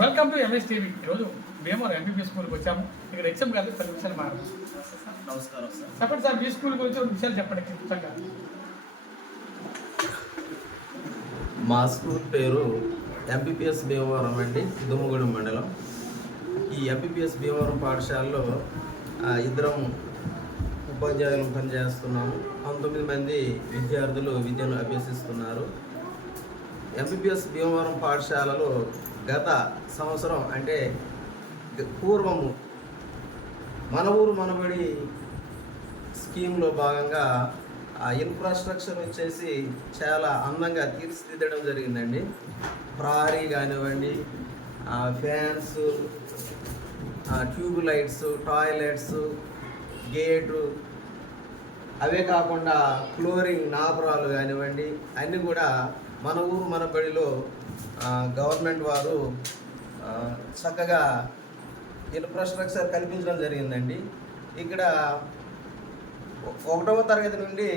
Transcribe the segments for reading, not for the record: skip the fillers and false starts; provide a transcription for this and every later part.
Welcome to MS TV. ఈరోజు మేము ఎంబీబీ స్కూల్కి వచ్చాము. ఇక్కడ హెచ్ఎం గారు 10 నిమిషాలు నమస్కారం సార్. చెప్పండి సార్, మీ స్కూల్ గురించి 2 విషయాలు చెప్పండి క్లుప్తంగా. మా స్కూల్ పేరు ఎంపీపీఎస్ భీమవరం అండి, దుమ్మగూడెం మండలం. ఈ ఎంపీపీఎస్ భీమవరం పాఠశాలలో ఇద్దరం ఉపాధ్యాయులు పనిచేస్తున్నాము. 19 మంది విద్యార్థులు విద్యను అభ్యసిస్తున్నారు. ఎంపీపీఎస్ భీమవరం పాఠశాలలో గత సంవత్సరం అంటే పూర్వము మన ఊరు మనబడి స్కీమ్లో భాగంగా ఆ ఇన్ఫ్రాస్ట్రక్చర్ వచ్చేసి చాలా అందంగా తీర్చిదిద్దడం జరిగిందండి. ప్రహరీ కానివ్వండి, fans, tube lights, toilets, gate, అవే కాకుండా ఫ్లోరింగ్ నాపరాలు కానివ్వండి, అన్నీ కూడా మన ఊరు మన బడిలో గవర్నమెంట్ వారు చక్కగా ఇన్ఫ్రాస్ట్రక్చర్ కల్పించడం జరిగిందండి. ఇక్కడ 1వ తరగతి నుండి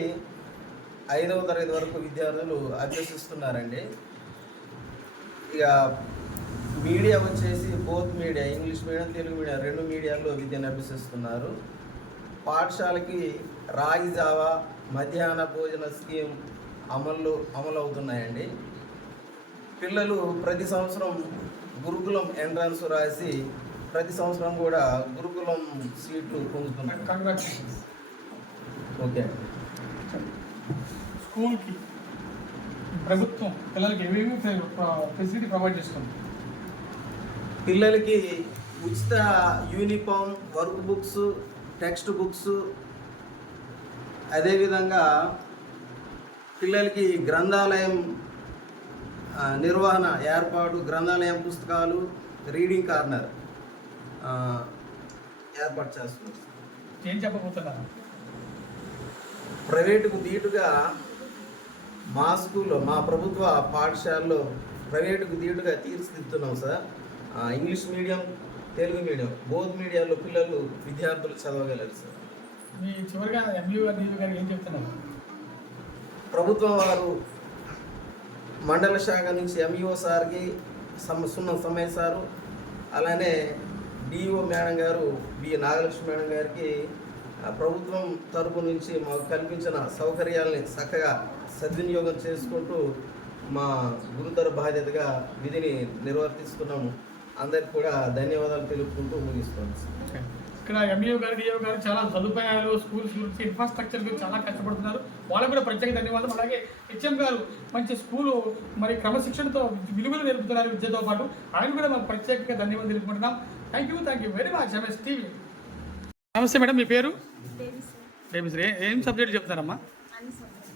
5వ తరగతి వరకు విద్యార్థులు అభ్యసిస్తున్నారండి. ఇక మీడియా వచ్చేసి both media, English medium, Telugu medium 2 మీడియాల్లో విద్యను అభ్యసిస్తున్నారు. పాఠశాలకి రాగి జావా, మధ్యాహ్న భోజన స్కీమ్ అమలు అవుతున్నాయండి. పిల్లలు ప్రతి సంవత్సరం గురుకులం ఎంట్రన్స్ రాసి ప్రతి సంవత్సరం కూడా గురుకులం సీట్లు పొందుతున్నారు. కంగ్రాచులేషన్స్. ఓకే. స్కూల్కి ప్రభుత్వం పిల్లలకి ఏమేమి ఫెసిలిటీ ప్రొవైడ్ చేస్తుంది? పిల్లలకి ఉచిత uniform, work books, text books, అదేవిధంగా పిల్లలకి గ్రంథాలయం నిర్వహణ ఏర్పాటు, గ్రంథాలయం పుస్తకాలు, రీడింగ్ కార్నర్ ఏర్పాటు చేస్తున్నారు. ఏం చెప్పబోతున్నారు? ప్రైవేటుకు ధీటుగా మా స్కూల్లో, మా ప్రభుత్వ పాఠశాలలో ప్రైవేటుకు ధీటుగా తీర్చిదిద్దుతున్నాం sir. English medium, Telugu medium both మీడియాలో పిల్లలు విద్యార్థులు చదవగలరు సార్. మీ చివరిగా ఎంఈఓ గారు ఏం చెప్తున్నారు? ప్రభుత్వం వారు మండల శాఖ నుంచి ఎంఈఓ సార్కి సున్నం సమయ సారు, అలానే డిఓ మేడం గారు, బి నాగలక్ష్మి మేడం గారికి ప్రభుత్వం తరపు నుంచి మాకు కల్పించిన సౌకర్యాలని చక్కగా సద్వినియోగం చేసుకుంటూ మా గురుతర బాధ్యతగా విధిని నిర్వర్తిస్తున్నాము. అందరికి కూడా ధన్యవాదాలు తెలుపుకుంటూ ముగిస్తున్నాం. ఇక్కడ ఎంఈఓ గారు, డిఓ గారు చాలా సదుపాయాలు, స్కూల్స్ గురించి, ఇన్ఫ్రాస్ట్రక్చర్ గురించి చాలా కష్టపడుతున్నారు. వాళ్ళకు కూడా ప్రత్యేక ధన్యవాదాలు. అలాగే హెచ్ఎం గారు మంచి స్కూలు మరి క్రమశిక్షణతో విలువలు నేర్పుతున్నారు విద్యతో పాటు. ఆయన కూడా మాకు ప్రత్యేకంగా ధన్యవాదాలు తెలుపుకుంటున్నాం. Thank you very much MS TV. నమస్తే మేడం, మీ పేరు? బేబీ. ఏం సబ్జెక్ట్ చెప్తారమ్మా?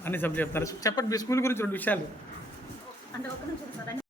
అన్ని సబ్జెక్ట్ చెప్తారు. చెప్పండి మీ స్కూల్ గురించి 2 విషయాలు.